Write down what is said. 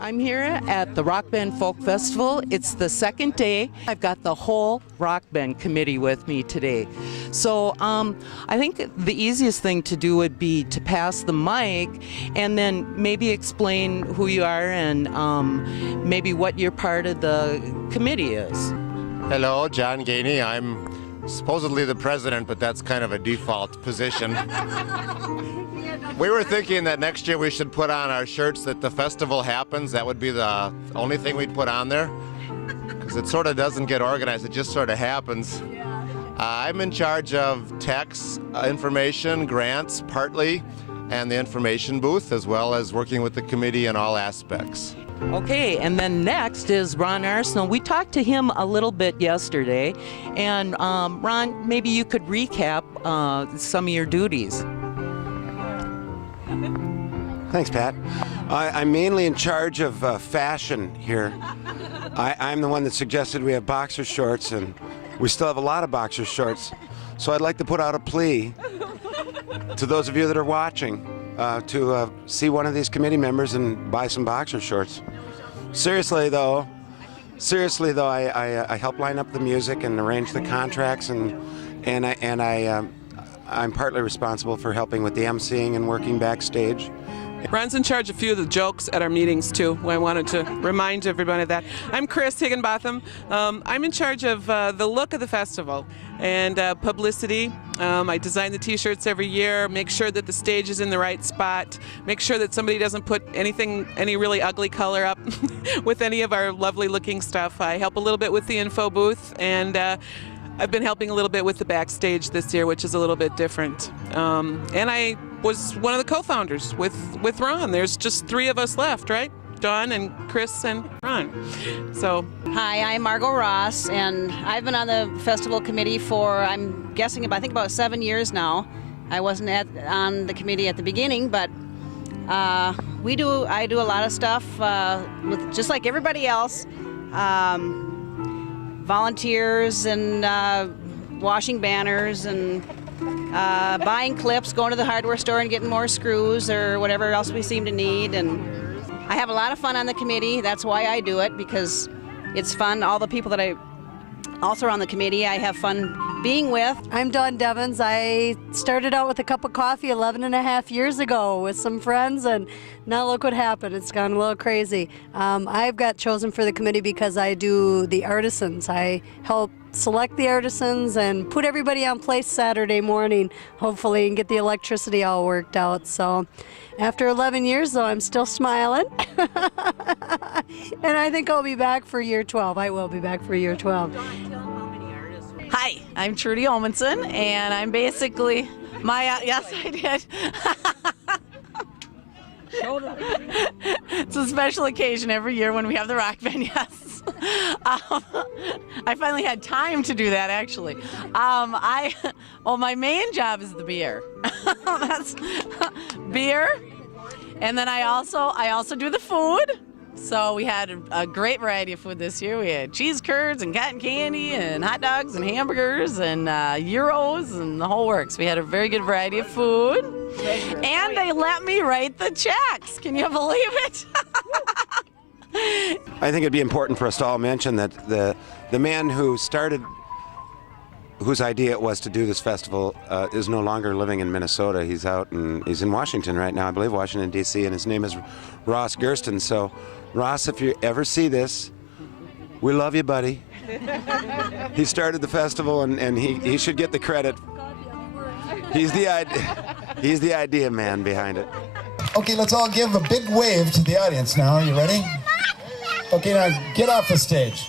I'm here at the Rock Bend Folk Festival. It's the second day. I've got the whole Rock Bend committee with me today. So I think the easiest thing to do would be to pass the mic and then maybe explain who you are and maybe what your part of the committee is. Hello, John Gainey. I'm supposedly the president, but that's kind of a default position. We were thinking that next year we should put on our shirts that the festival happens. That would be the only thing we'd put on there, because it sort of doesn't get organized. It just sort of happens. I'm in charge of tax information, grants partly, and the information booth, as well as working with the committee in all aspects. Okay, and then next is Ron Arsenal. We talked to him a little bit yesterday, and Ron, maybe you could recap some of your duties. Thanks, Pat. I'm mainly in charge of fashion here. I'm the one that suggested we have boxer shorts, and we still have a lot of boxer shorts. So I'd like to put out a plea to those of you that are watching to see one of these committee members and buy some boxer shorts. Seriously though, I help line up the music and arrange the contracts, and I'm partly responsible for helping with the emceeing and working backstage. Ron's in charge of a few of the jokes at our meetings too. I wanted to remind everybody of that. I'm Chris Higginbotham. I'm in charge of the look of the festival and publicity. I design the t-shirts every year, make sure that the stage is in the right spot, make sure that somebody doesn't put any really ugly color up with any of our lovely looking stuff. I help a little bit with the info booth, and I've been helping a little bit with the backstage this year, which is a little bit different. And I was one of the co-founders with Ron. There's just 3 of us left, right? Dawn and Chris and Ron. So. Hi, I'm Margot Ross, and I've been on the festival committee for, I'm guessing, I think about 7 years now. I wasn't on the committee at the beginning, but I do a lot of stuff with just like everybody else. Volunteers and washing banners and buying clips, going to the hardware store and getting more screws or whatever else we seem to need. And I have a lot of fun on the committee. That's why I do it, because it's fun. All the people that I also are on the committee, I have fun being with. I'm Dawn Devens. I started out with a cup of coffee 11 and a half years ago with some friends, and now look what happened. It's gone a little crazy. I've got chosen for the committee because I do the artisans. I help select the artisans and put everybody on place Saturday morning, hopefully, and get the electricity all worked out. So after 11 years, though, I'm still smiling. And I think I'll be back for year 12. I will be back for year 12. Hi, I'm Trudy Olmanson, and I'm basically yes, I did. It's a special occasion every year when we have the Rock Band, yes. I finally had time to do that, actually. My main job is the beer. That's beer, and then I also do the food. So we had a great variety of food this year. We had cheese curds and cotton candy and hot dogs and hamburgers and gyros and the whole works. We had a very good variety of food. And they let me write the checks. Can you believe it? I think it'd be important for us to all mention that the man who started, whose idea it was to do this festival, is no longer living in Minnesota. He's out and he's in Washington right now, I believe, Washington, D.C., and his name is Ross Gersten. So, Ross, if you ever see this, we love you, buddy. He started the festival, and he should get the credit. He's the idea man behind it. Okay, let's all give a big wave to the audience now. Are you ready? Okay, now get off the stage.